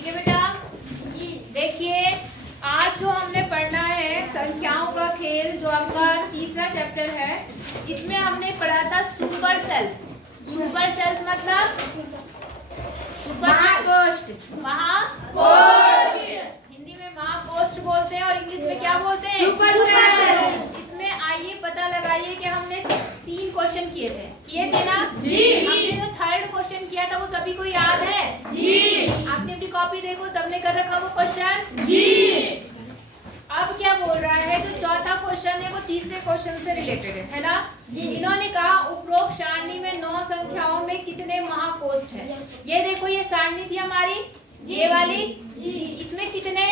ठीक है बेटा। देखिए आज जो हमने पढ़ना है संख्याओं का खेल, जो आपका तीसरा चैप्टर है, इसमें हमने पढ़ा था सुपर सेल्स। सुपर सेल्स मतलब महाकोष्ठ। महाकोष्ठ हिंदी में महाकोष्ठ बोलते हैं और इंग्लिश में क्या बोलते हैं? Super sales. इसमें आइए पता लगाइए कि हमने 3 क्वेश्चन किए थे ना जी। हमने जो थर्ड क्वेश्चन किया था वो सभी को याद है जी। आपने अपनी कॉपी देखो, सबने कर रखा वो क्वेश्चन जी। अब क्या बोल रहा है, जो चौथा क्वेश्चन है वो तीसरे क्वेश्चन से रिलेटेड है ना। इन्होंने कहा उपरोक्त सारणी में 9 संख्याओं में कितने महाकोष्ठ हैं। ये देखो, ये सारणी थी हमारी, ये वाली। इसमें कितने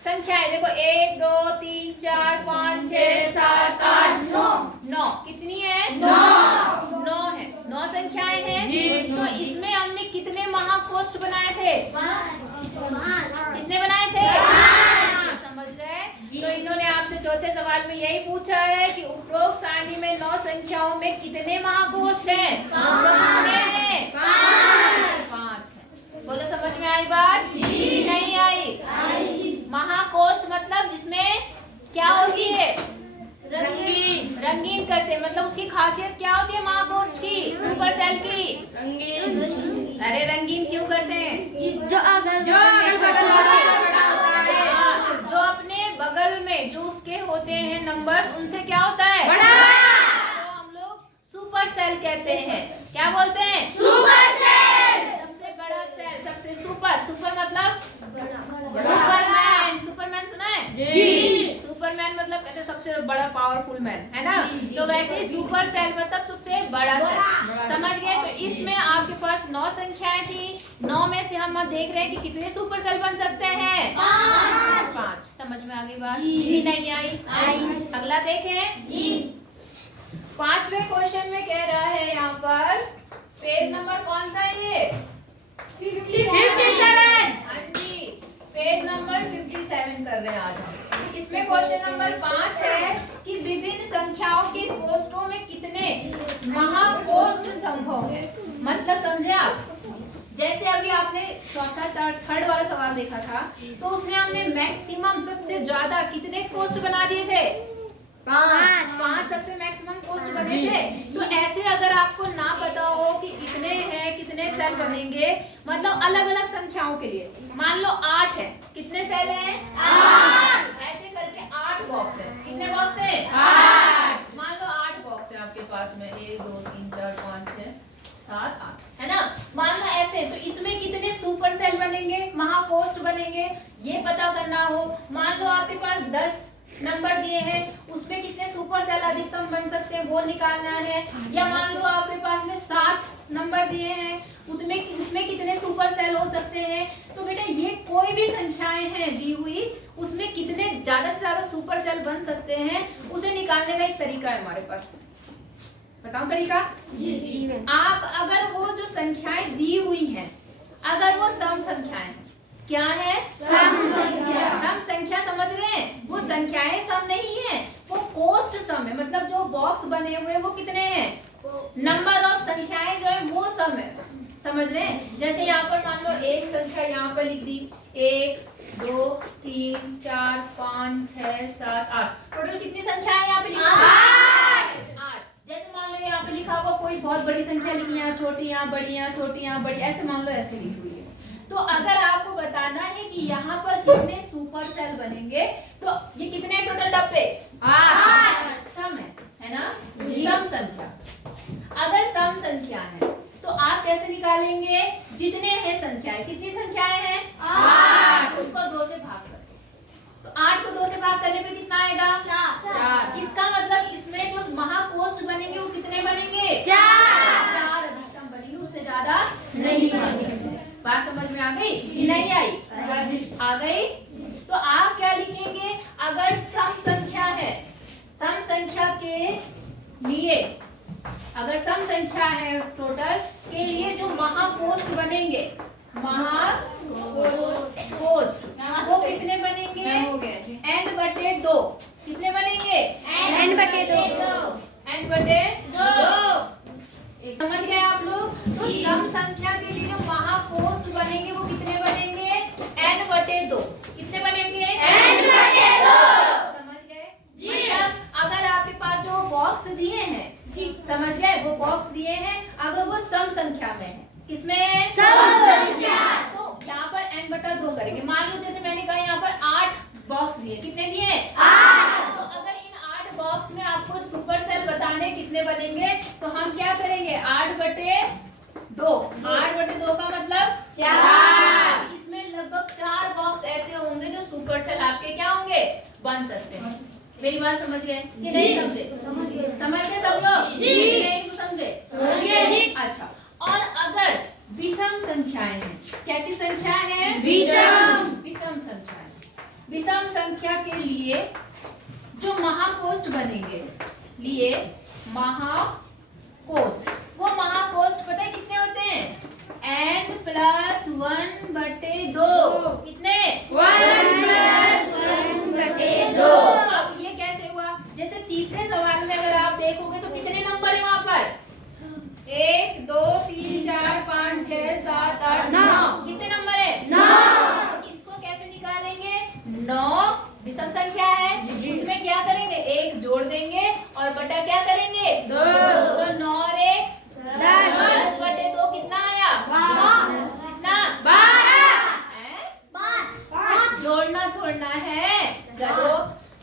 संख्याएं देखो, 1 2 3 4 5 6 7 8 9। कितनी है? 9 है। 9 संख्याएं हैं। तो इसमें हमने कितने महाकोष्ठ बनाए थे? कितने बनाए थे? समझ गए। तो इन्होंने आपसे चौथे सवाल में यही पूछा है कि उपरोक्त सारणी में 9 संख्याओं में कितने महाकोष्ठ हैं? 5 है। बोलो समझ में आई बात? नहीं आई? महाकोष्ठ मतलब जिसमें क्या होती है? रंगीन करते, मतलब उसकी खासियत क्या होती है महाकोष्ठ की, सुपर सेल की? रंगीन। अरे रंगीन क्यों करते हैं? जो अपने बगल में जो उसके होते हैं नंबर, उनसे क्या होता है? बड़ा। तो हम लोग सुपर सेल कहते हैं। क्या बोलते हैं? Super sale. सबसे बड़ा सेल, सबसे सुपर। सुपर मतलब सुपरमैन। सुपरमैन सुना है जी। सुपरमैन मतलब कहते हैं सबसे बड़ा पावरफुल मैन, है ना। तो वैसे ही सुपर सेल मतलब सबसे बड़ा सेल। समझ गए। तो इसमें आपके पास 9 संख्याएं थी। 9 में से हम देख रहे हैं कि कितने सुपर सेल बन सकते हैं? 5। समझ में आ गई बात? नहीं आई? अगला देखें। 5वें क्वेश्चन में कह रहा है यहाँ पर, पेज नंबर कौन सा है ये? 57। हाँ जी, पेज नंबर 57 कर रहे हैं आज हम। इसमें क्वेश्चन नंबर 5 है कि विभिन्न संख्याओं के कोष्ठों में कितने महाकोष्ठ संभव है। मतलब समझे आप? जैसे अभी आपने चौथा थर्ड वाला सवाल देखा था, तो उसमें हमने मैक्सिमम सबसे ज्यादा कितने कोष्ठ बना दिए थे? 5 सबसे मैक्सिमम कोष्ठ बने थे। तो ऐसे अगर आपको ना पता हो कि कितने हैं, कितने सेल बनेंगे, मतलब अलग अलग संख्याओं के लिए, मान लो 8 है, कितने सेल हैं? 8। ऐसे करके 8 बॉक्स है। कितने बॉक्स है? 8। मान लो 8 बॉक्स है आपके पास में, 1 2 3 4 5 6 7 8, है ना। मान लो ऐसे। तो इसमें कितने सुपर सेल बनेंगे, महाकोष्ठ बनेंगे, ये पता करना हो। मान लो आपके पास 10 नंबर दिए हैं, उसमें कितने सुपर सेल अधिकतम बन सकते हैं वो निकालना है। या मान लो आपके पास में 7 नंबर दिए हैं, उसमें कितने सुपर सेल हो सकते हैं। तो बेटा ये कोई भी संख्याएं हैं दी हुई, उसमें कितने ज्यादा से ज्यादा सुपर सेल बन सकते हैं, उसे निकालने का एक तरीका है हमारे पास। बताओ तरीका? जी। आप अगर वो जो संख्याएं दी हुई हैं, अगर वो सम संख्याएं, क्या है? सम संख्या। सम संख्या समझ रहे हैं? वो संख्याएं सम नहीं है, वो कोष्ठ सम है। मतलब जो बॉक्स बने हुए वो कितने हैं? नंबर ऑफ संख्याएं जो है वो सम है। समझ रहे हैं? जैसे यहाँ पर मान लो एक संख्या यहाँ पर लिख दी, 1 2 3 4 5 6 7 8। टोटल कितनी संख्या है यहाँ पे लिखा? 8। जैसे मान लो यहाँ पे लिखा हुआ कोई बहुत बड़ी संख्या लिखी, यहाँ छोटी, यहाँ बड़ी, यहाँ छोटी, यहाँ बड़ी, ऐसे मान लो ऐसे लिखी हुई है। तो अगर आपको बताना है कि यहाँ पर कितने सुपर सेल बनेंगे, तो ये कितने टोटल डब्बे? 8। सम है ना, सम संख्या। अगर सम संख्या है तो आप कैसे निकालेंगे? जितने हैं संख्याएं, कितनी संख्याएं हैं? 8। उसको 2 से भाग कर, तो 8 को 2 से भाग करने पे कितना आएगा? 4। इसका मतलब इसमें जो महाकोष्ठ बनेंगे वो कितने बनेंगे? 4 अधिकतम बनेंगे, उससे ज्यादा नहीं बनेंगे। बात समझ में आ गई? नहीं आई? आ गई। तो आप क्या लिखेंगे? अगर सम संख्या है, सम संख्या के लिए, अगर सम संख्या है टोटल के लिए जो महाकोष्ठ बनेंगे, महाकोष्ठ वो कितने बनेंगे? n/2। कितने बनेंगे? n/2। समझ गए आप लोग? तो सम संख्या के लिए जो महाकोष्ठ बनेंगे वो कितने बनेंगे? करेंगे। मान लो जैसे मैंने कहा यहाँ पर 8 बॉक्स दिए, कितने दिए? 8। तो अगर इन 8 बॉक्स में आपको सुपर सेल बताने कितने बनेंगे, तो हम क्या करेंगे 8/2। 8/2 का मतलब 4। इसमें लगभग 4 बॉक्स ऐसे होंगे जो सुपर सेल आपके क्या होंगे, बन सकते हैं। मेरी बात समझ गए कि नहीं समझे? समझ गए सब लोग? नहीं तो समझे? अच्छा, और अगर विषम संख्याएं हैं, कैसी संख्या है? विषम संख्याएं। विषम संख्या के लिए जो महाकोष्ठ बनेंगे, लिए महाकोष्ठ, वो महाकोष्ठ पता है कितने होते हैं? n+1/2। कितने? 1+1/2। अब ये कैसे हुआ? जैसे तीसरे सवाल में अगर आप देखोगे तो कितने नंबर है वहां पर? 1 2 3 4 5 6 7 8 9। कितने नंबर है? 9। तो इसको कैसे निकालेंगे? 9 विषम संख्या है, उसमें क्या करेंगे 1 जोड़ देंगे और बटा क्या करेंगे 2। तो 9 और 1 10/2 कितना आया? कितना? 5। जोड़ना थोड़ना है, करो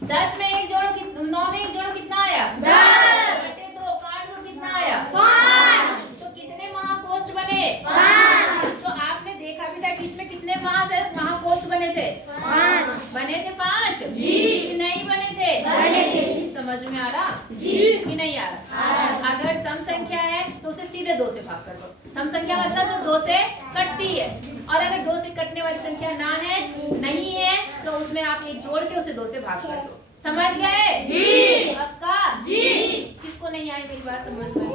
10 में 1 जोड़ो, 9 में 1 जोड़ो कितना आया? 10/2 काट दो कितना आया? 5। तो कितने महाकोष्ठ बने? 5। तो आपने देखा भी था कि इसमें कितने महाकोष्ठ बने थे? 5 बने थे। 5 जी नहीं बने थे? समझ में आ रहा जी कि नहीं आ रहा? अगर सम संख्या है तो उसे सीधे 2 से भाग कर दो। सम संख्या मतलब जो 2 से कटती है, और अगर 2 से कटने वाली संख्या ना है, नहीं है, तो उसमें आप 1 जोड़ के उसे 2 से भाग कर दो। समझ गए जी? पक्का जी? किसको नहीं आई मेरी बात समझ में?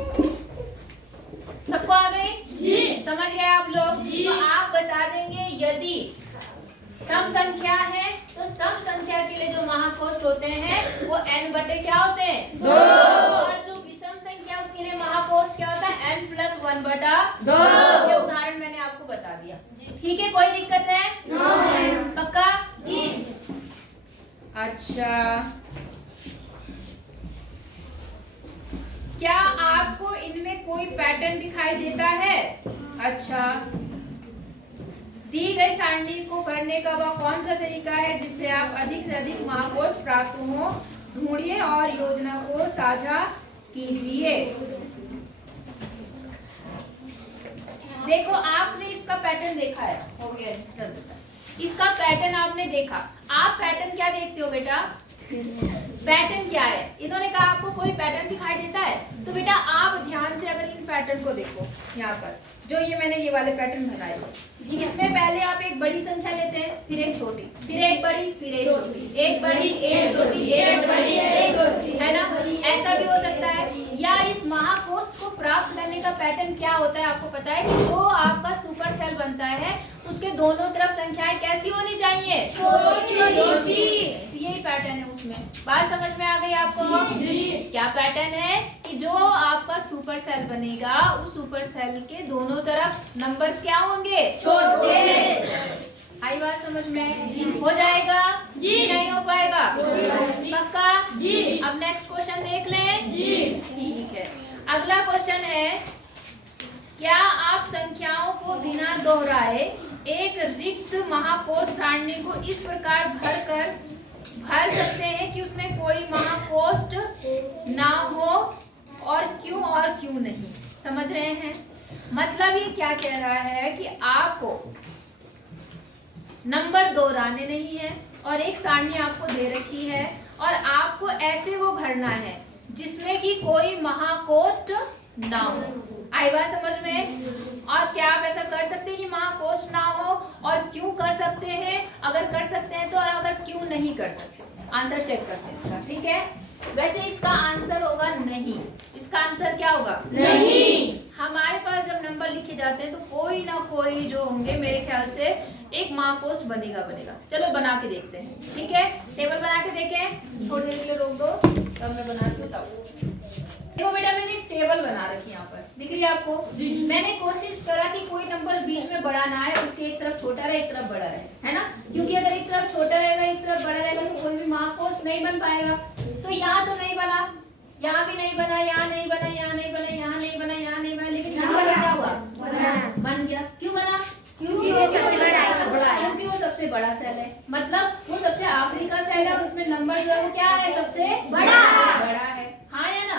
सबको आ गई जी? समझ गए आप लोग? तो आप बता देंगे यदि सम संख्या है तो सम संख्या के लिए जो महाकोष्ठ होते हैं वो n/2 क्या होते हैं? 2। और जो विषम संख्या उसके लिए महाकोष्ठ क्या होता है? n+1/2। ये उदाहरण मैंने आपको बता दिया। ठीक है, कोई दिक्कत है? पक्का जी? अच्छा, क्या आपको इनमें कोई पैटर्न दिखाई देता है? अच्छा, दी गई सारणी को भरने का वह कौन सा तरीका है जिससे आप अधिक से अधिक महाकोष्ठ प्राप्त हो? ढूंढिए और योजना को साझा कीजिए। देखो, आपने इसका पैटर्न देखा है, हो गया, इसका पैटर्न आपने देखा। आप पैटर्न क्या देखते हो बेटा? पैटर्न क्या है? इन्होंने कहा आपको कोई पैटर्न दिखाई देता है, तो बेटा आप ध्यान से अगर इन पैटर्न को देखो, यहाँ पर जो ये मैंने ये वाले पैटर्न बनाए जी, इसमें पहले आप एक बड़ी संख्या लेते हैं, फिर एक छोटी, फिर एक बड़ी, फिर एक छोटी, एक बड़ी, एक छोटी, एक बड़ी, एक छोटी, है ना? ऐसा भी हो सकता है। या इस महाकोष्ठ को प्राप्त करने का पैटर्न क्या होता है आपको पता है? कि जो आपका सुपर सेल बनता है उसके दोनों तरफ संख्याएं कैसी होनी चाहिए? छोटी। यही पैटर्न है उसमें। बात समझ में आ गई आपको? क्या पैटर्न है? कि जो आपका सुपर सेल बनेगा उस सुपर सेल के दोनों तरफ नंबर्स क्या होंगे? छोटे। आई बात समझ में? हो जाएगा जी? नहीं हो पाएगा? पक्का जी? अब नेक्स्ट क्वेश्चन देख लें जी। ठीक है, अगला क्वेश्चन है, क्या आप संख्याओं को बिना दोहराए एक रिक्त महाकोष्ठ सारणी को इस प्रकार भर सकते हैं कि उसमें कोई महाकोष्ठ ना हो, और क्यों नहीं? समझ रहे हैं? मतलब ये क्या कह रहा है कि आपको नंबर दोहराने नहीं है और एक सारणी आपको दे रखी है और आपको ऐसे वो भरना है जिसमें कि कोई महाकोष्ठ ना हो। आई बात समझ में? और क्या आप ऐसा कर सकते हैं कि महाकोष्ठ ना हो, और क्यों कर सकते हैं? अगर कर सकते हैं तो, और अगर क्यों नहीं कर सकते? आंसर चेक करते हैं इसका। ठीक है, वैसे इसका आंसर होगा नहीं। इसका आंसर क्या होगा? नहीं। हमारे पास जब नंबर लिखे जाते हैं तो कोई ना कोई जो होंगे, मेरे ख्याल से एक महाकोष्ठ बनेगा। चलो बना के देखते हैं। ठीक है, टेबल बना के देखें। थोड़ी देर के लिए रोक दो, तब मैं बनाती हूँ। तब देखो बेटा, मैंने एक टेबल बना रखी है, यहाँ पर दिख रही है आपको? मैंने कोशिश करा कि कोई नंबर बीच में बड़ा ना है, उसके एक तरफ छोटा रहे, एक तरफ बड़ा रहे, है ना? क्योंकि अगर एक तरफ छोटा रहेगा, एक तरफ बड़ा रहेगा तो कोई भी महाकोष्ठ नहीं बन पाएगा। तो यहाँ तो नहीं बना, यहाँ भी नहीं बना, यहाँ नहीं बना, यहाँ नहीं बना, यहाँ नहीं बना, यहाँ नहीं बना, लेकिन यहाँ पर क्या हुआ? बन गया। क्यों बना? क्योंकि वो सबसे सबसे बड़ा सेल है, मतलब वो सबसे आखिरी का सेल है, उसमें नंबर जो है वो क्या है, सबसे बड़ा है। हाँ या ना?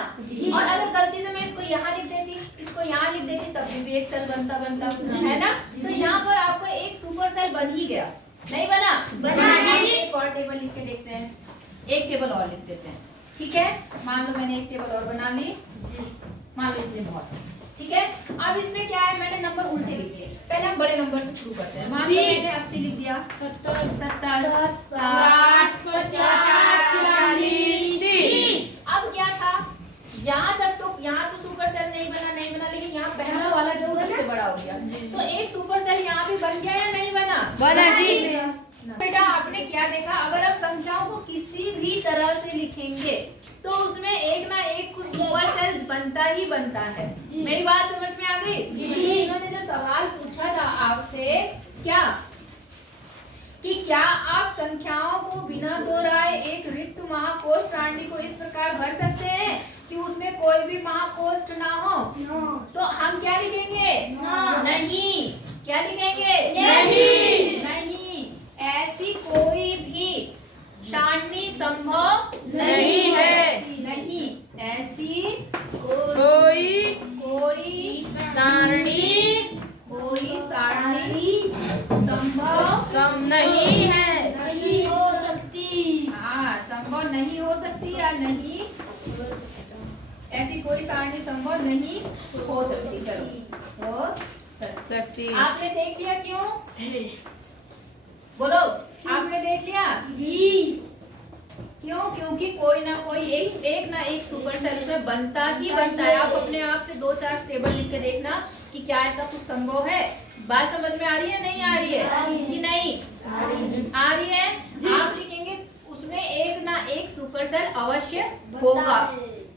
और अगर गलती से मैं इसको यहाँ लिख देती, इसको यहाँ लिख देती, तब भी एक सेल बनता है ना। तो यहाँ पर आपको एक सुपर सेल बन ही गया, नहीं बना? एक और टेबल लिख के देखते हैं, एक टेबल और लिख देते हैं, ठीक है। मान लो मैंने एक टेबल और बना ली, मान लो इतने बहुत, ठीक है। अब इसमें क्या है, मैंने नंबर उल्टे लिखे, पहले हम बड़े नंबर से शुरू करते हैं। मान लो मैंने 80 लिख दिया, 70, 60, 50, 40, 30। अब क्या था, यहाँ तक तो यहाँ तो सुपर सेल नहीं बना, लेकिन यहाँ पहला वाला जो सबसे बड़ा हो गया, तो एक सुपर सेल यहाँ भी बन गया या नहीं बना? बना जी। बेटा आपने क्या देखा, अगर आप संख्याओं को किसी भी तरह से लिखेंगे तो उसमें एक ना एक कुछ सुपर सेल बनता ही बनता है। मेरी बात समझ में आ गई? इन्होंने जो सवाल पूछा था आपसे, क्या आप संख्याओं को बिना दोहराए एक रिक्त महाकोष्ठ सारणी को इस प्रकार भर सकते हैं कि उसमें कोई भी महाकोष्ठ ना हो? तो हम क्या लिखेंगे? नहीं। क्या लिखेंगे? नहीं। ऐसी कोई भी सारणी संभव नहीं है। नहीं, ऐसी कोई सारणी संभव नहीं है। नहीं हो सकती। हाँ, संभव नहीं हो सकती या नहीं, ऐसी कोई सारणी संभव नहीं हो सकती। चलो, हो सकती। आपने देख लिया क्यों? बोलो, आपने देख लिया जी। क्यों? क्योंकि कोई ना कोई एक ना एक सुपर सेल में बनता ही बनता है। आप अपने आप से 2-4 टेबल लिख के देखना कि क्या ऐसा कुछ संभव है। बात समझ में आ रही है, नहीं आ रही है कि नहीं आ रही है? आप लिखेंगे उसमें एक ना एक सुपर सेल अवश्य होगा,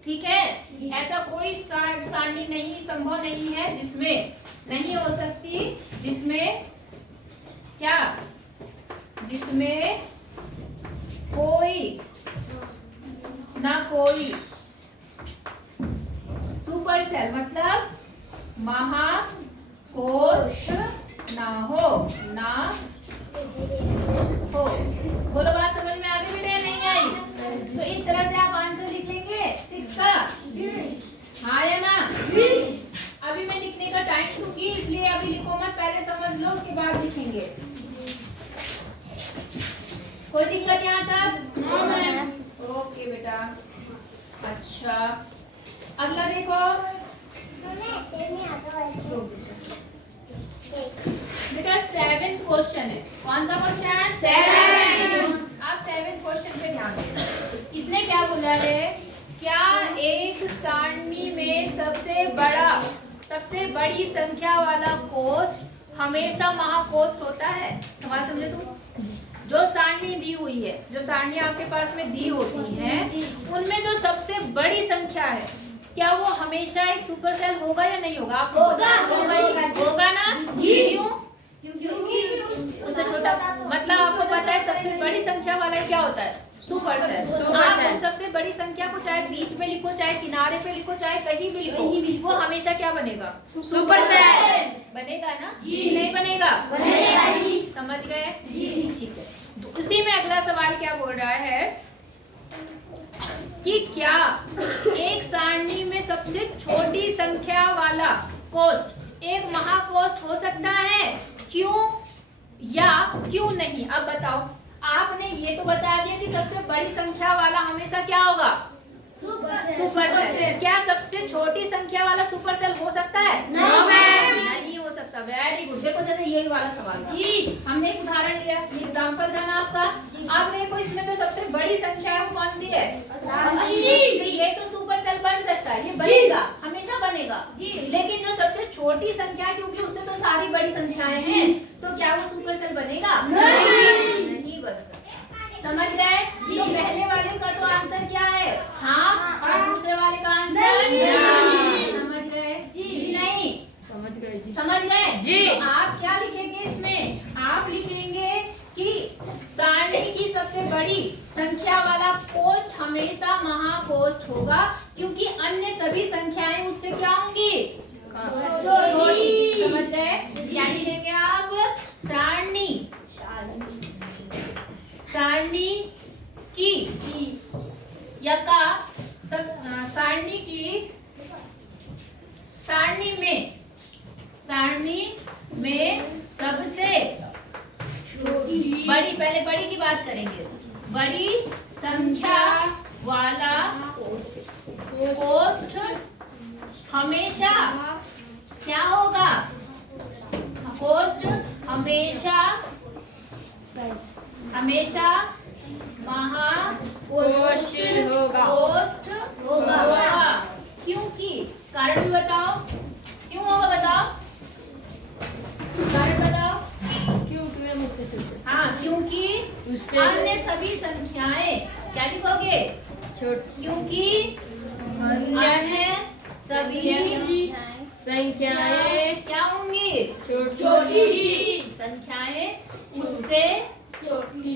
ठीक है। ऐसा कोई सारणी नहीं, संभव नहीं है जिसमें नहीं हो सकती, जिसमें क्या, जिसमें कोई ना कोई सुपर सेल मतलब महाकोष्ठ ना हो। बोलो, बात समझ में आ गई बेटे, नहीं आई? तो इस तरह से आप आंसर लिख लेंगे 6 का। हाँ या ना? अभी मैं लिखने का टाइम दूंगी, इसलिए अभी लिखो मत, पहले समझ लो उसके बाद लिखेंगे। कोई दिक्कत यहाँ तक? ओके बेटा। अच्छा, अगला देखो बेटा, 7th क्वेश्चन है। कौन सा क्वेश्चन? 7। आप 7th क्वेश्चन पे ध्यान दें। इसने क्या बोला है, क्या एक सारणी में सबसे बड़ी संख्या वाला कोष्ठ हमेशा महाकोष्ठ होता है? सवाल समझे तुम? जो सारणी दी हुई है, जो सारणी आपके पास में दी होती है, उनमें जो सबसे बड़ी संख्या है, क्या वो हमेशा एक सुपर सेल होगा या नहीं होगा? होगा ना? क्यों? उससे छोटा मतलब आपको पता है सबसे बड़ी संख्या वाला क्या होता है? Super sale. आप सबसे बड़ी संख्या को चाहे बीच में लिखो, चाहे किनारे पे लिखो, चाहे कहीं भी लिखो, वो हमेशा क्या बनेगा? सुपर सेल बनेगा ना? जी। नहीं बनेगा? बनेगा जी। समझ गए जी। ठीक है। तो उसी में अगला सवाल क्या बोल रहा है कि क्या एक सारणी में सबसे छोटी संख्या वाला कोष्ठ एक महाकोष्ठ हो सकता है? क्यों या क्यों नहीं? अब बताओ। आपने ये तो बता दिया कि सबसे बड़ी संख्या वाला हमेशा क्या होगा? Super sale. क्या सबसे छोटी संख्या वाला सुपर सेल हो सकता है? नहीं हो सकता। Very good. देखो, जैसे यही वाला सवाल जी, हमने एक उदाहरण लिया, एग्जांपल था ना आपका। आप देखो, इसमें तो सबसे बड़ी संख्या है, कौन सी है? 80। तो ये तो सुपर सेल बन सकता है, ये बनेगा, हमेशा बनेगा जी। लेकिन जो सबसे छोटी संख्या, क्योंकि उससे तो सारी बड़ी संख्याएं हैं, तो क्या वो सुपर सेल बनेगा? नहीं बन सकता। समझ गए? तो पहले वाले का तो आंसर क्या है? हाँ। और दूसरे वाले का आंसर समझ गए जी? नहीं समझ गए जी। तो आप क्या लिखेंगे इसमें? आप लिखेंगे कि सारणी की सबसे बड़ी संख्या वाला कोष्ठ हमेशा महाकोष्ठ होगा, क्योंकि अन्य सभी संख्याएं उससे क्या होंगी? छोटी। समझ गए? क्या लिखेंगे आप? सारणी सारणी की यका सारणी में सबसे बड़ी, पहले बड़ी की बात करेंगे, बड़ी संख्या वाला कोष्ठ हमेशा क्या होगा? कोष्ठ हमेशा कोष्ठ होगा। कोष्ठ होगा। क्योंकि कारण भी बताओ, क्यों होगा बताओ, कारण बताओ। क्योंकि मैं मुझसे छोटी। हाँ, क्योंकि उससे अन्य सभी संख्याएं, क्या लिखोगे? छोटी। क्योंकि अन्य सभी संख्याएं क्या होंगी? छोटी संख्याएं उससे छोटी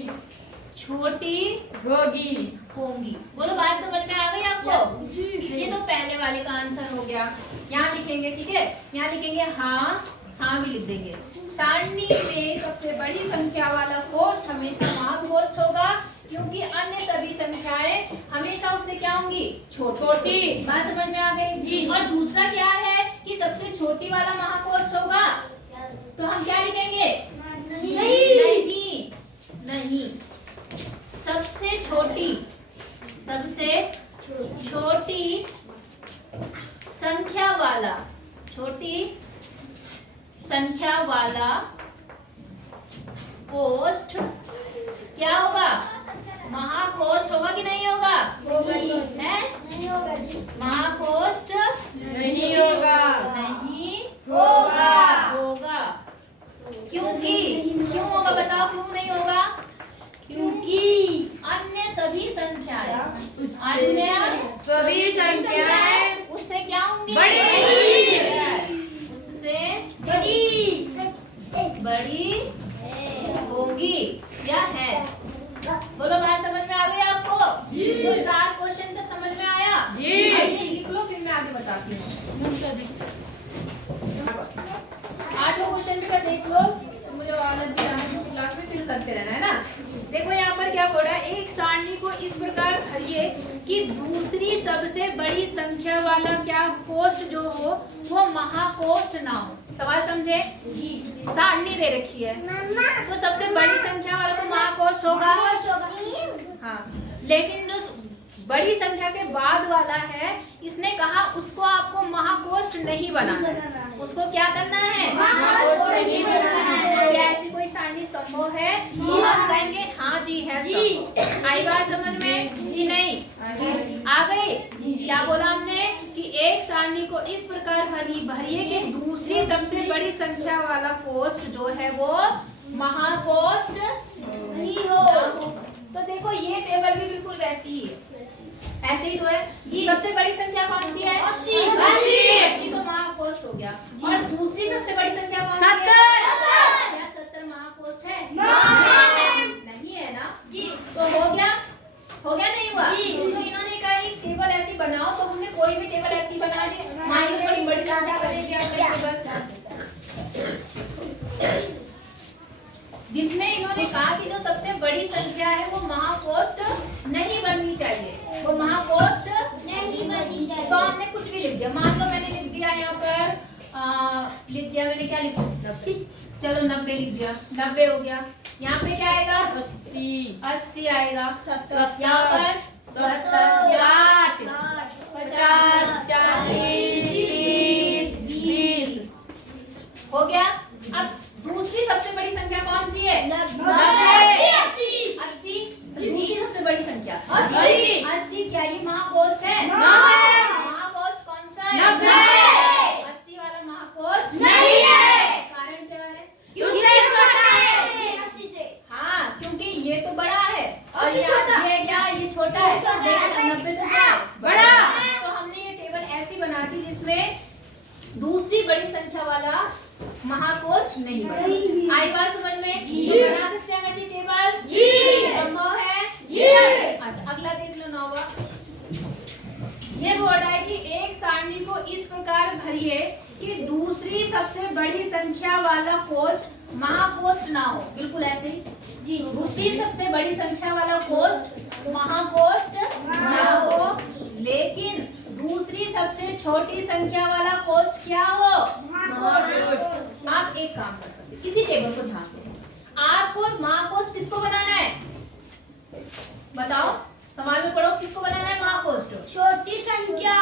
होगी। होंगी। बोलो, बात समझ में आ गई आपको? ये तो पहले वाले का आंसर हो गया। यहाँ लिखेंगे, ठीक है, यहाँ लिखेंगे हाँ, हाँ भी लिख देंगे। सारणी में सबसे बड़ी संख्या वाला कोष्ठ हमेशा महाकोष्ठ होगा, क्योंकि अन्य सभी संख्याएं हमेशा उससे क्या होंगी? छोटी। बात समझ में आ गई? और दूसरा क्या है कि सबसे छोटी वाला महाकोष्ठ होगा, तो हम क्या लिखेंगे? नहीं, सबसे छोटी संख्या वाला कोष्ठ क्या होगा? महाकोष्ठ होगा कि नहीं होगा? है? महाकोष्ठ नहीं होगा। नहीं होगा। क्योंकि क्यों होगा बताओ, क्यों नहीं होगा? क्योंकि अन्य सभी संख्याएं उससे क्या होंगी? उससे बड़ी होगी या है। बोलो, बात समझ में आ गई आपको? तो 7 क्वेश्चन तक समझ में आया? ऐसे लिख लो, फिर मैं आगे बताती हूँ। 8 क्वेश्चन भी कर देख लो, तो मुझे आदत भी आना है क्लास में, फिर करते रहना है ना। देखो यहाँ पर क्या बोल रहा है, एक सारणी को इस प्रकार भरिए कि दूसरी सबसे बड़ी संख्या वाला क्या कोष्ठ जो हो वो महाकोष्ठ ना हो। सवाल समझे? सारणी दे रखी है तो सबसे बड़ी संख्या वाला तो महाकोष्ठ होगा। हाँ, लेकिन जो बड़ी संख्या के बाद वाला है, इसने कहा उसको आपको महाकोष्ठ नहीं बनाना, उसको क्या करना है? महाकोष्ठ नहीं बनाना है। तो क्या ऐसी कोई सारणी संभव है? हम कहेंगे हाँ जी है। आई बात समझ में कि नहीं? आ गई? क्या बोला हमने कि एक सारणी को इस प्रकार भरिए कि दूसरी सबसे बड़ी संख्या वाला कोष्ठ जो है वो महाकोष्ठ नहीं हो। तो देखो ये टेबल भी बिल्कुल वैसी ही है, ऐसे ही तो है। सबसे बड़ी संख्या कौन सी है? 80 तो महाकोष्ठ हो गया। और दूसरी सबसे बड़ी संख्या कौन सी है? 70। क्या 70 महाकोष्ठ है? नहीं है ना? तो हो गया नहीं हुआ? तो इन्होंने कहा टेबल ऐसी बनाओ, तो हमने कोई भी टेबल ऐसी बना ली, माइनस बड़ी संख्या करेंगे जिसमें इन्होंने कहा कि जो सबसे बड़ी संख्या है वो महाकोष्ठ नहीं बननी चाहिए, वो महाकोष्ठ नहीं बननी चाहिए। तो हमने कुछ भी लिख दिया, मान लो मैंने लिख दिया यहाँ पर लिख दिया मैंने, क्या लिखा? 90। चलो 90 लिख दिया, 90 हो गया। यहाँ पे क्या आएगा? 80 आएगा। 70 यहाँ पर 70 60 50 40 30 20 हो गया। अब दूसरी सबसे बड़ी संख्या कौन सी है? 80 दूसरी सबसे बड़ी संख्या 80। क्या ये महाकोष्ठ है? महाकोष्ठ कौन सा है? 80 वाला महाकोष्ठ नहीं है। कारण क्या है? हाँ, क्योंकि ये तो बड़ा है और ये क्या, ये छोटा है। 90 तो क्या बड़ा। तो हमने ये टेबल ऐसी बना दी जिसमें दूसरी बड़ी संख्या वाला महाकोष्ठ नहीं बना। आई बात समझ में? तो बना सकते हैं ऐसी टेबल? संभव है? अच्छा, अगला देख लो 9वां। ये बोल रहा है कि एक सारणी को इस प्रकार भरिए कि दूसरी सबसे बड़ी संख्या वाला कोष्ठ महाकोष्ठ ना हो। बिल्कुल ऐसे ही दूसरी सबसे बड़ी संख्या वाला छोटी संख्या वाला कोष्ठ क्या हो? महाकोष्ठ। आप एक काम कर सकते हैं, इसी टेबल को ध्यान दो। आपको महाकोष्ठ किसको बनाना है? बताओ, सवाल में पढ़ो, किसको बनाना है महाकोष्ठ? छोटी संख्या।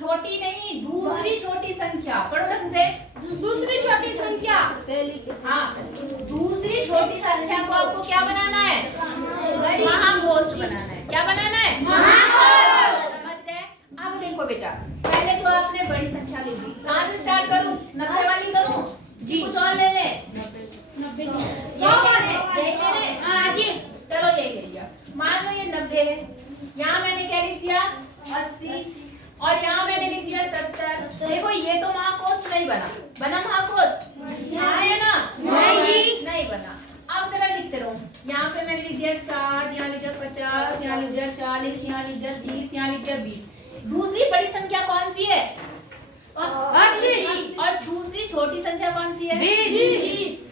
छोटी नहीं, दूसरी छोटी संख्या। पढ़ो ढंग से। दूसरी छोटी संख्या। हाँ, दूसरी छोटी संख्या को आपको क्या बनाना है? महाकोष्ठ बनाना है। क्या बनाना है? महाकोष्ठ। समझ गए? अब देखो बेटा, पहले तो आपने बड़ी संख्या ली थी। कहाँ से स्टार्ट करूं? 90 वाली करूं? जी, कुछ और ले ले। 100 ले ले। हाँ जी, चलो यही ले लिया। मान लो ये 90 है, यहाँ मैंने क्या लिख दिया? 80, और यहाँ मैंने लिख दिया 70। देखो ये तो महाकोष्ठ नहीं बना। बना महाकोष्ठ? हाँ है ना? नहीं बना। अब जरा लिखते रहो। यहाँ पे मैंने लिख दिया 60, यहाँ लिख दिया 50, यहाँ लिख दिया 40, यहाँ लिख दिया 30, यहाँ लिख दिया 20। दूसरी बड़ी संख्या कौन सी है? 80। और दूसरी छोटी संख्या कौन सी है? 20।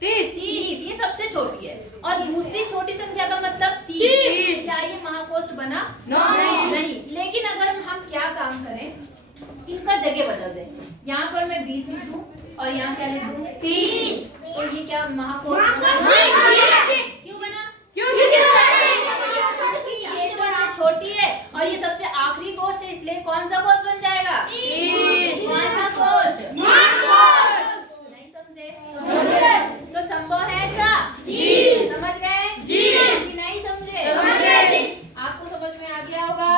30। ये सबसे छोटी है। और दूसरी छोटी संख्या का मतलब 30। क्या ये महाकोष्ठ बना? नहीं। लेकिन अगर हम क्या काम करें, इनका जगह बदल दें। यहाँ पर मैं 20 लिख दूं और यहाँ क्या लिख दूं? 30। तो ये क्या महाकोष्ठ बना? क्यों बना? ये सबसे छोटी है और ये सबसे आखिरी कोष्ठ है, इसलिए कौन सा कोष्ठ बन जाएगा? कौन सा कोष्ठ? नहीं समझे? तो संभव है ऐसा? समझ गए? कि नहीं समझे? आपको समझ में आ गया होगा?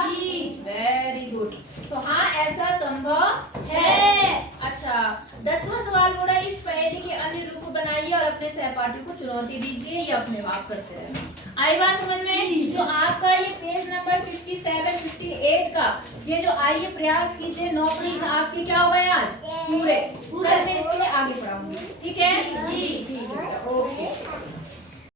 Very good. तो हाँ, ऐसा संभव है। अच्छा, 10वां सवाल बोला, इस पहेली के अन्य रूप बनाइए और अपने सहपाठी को चुनौती दीजिए या अपने आप करते हैं। आई बात समझ में? तो आपका ये पेज नंबर 57, 58 का ये जो आइए प्रयास कीजिए, 9 प्रश्न आपके क्या हो गए आज? पूरे। कल मैं इसके लिए आगे पढ़ाऊंगी। ठीक है? जी, ठीक है, ओके।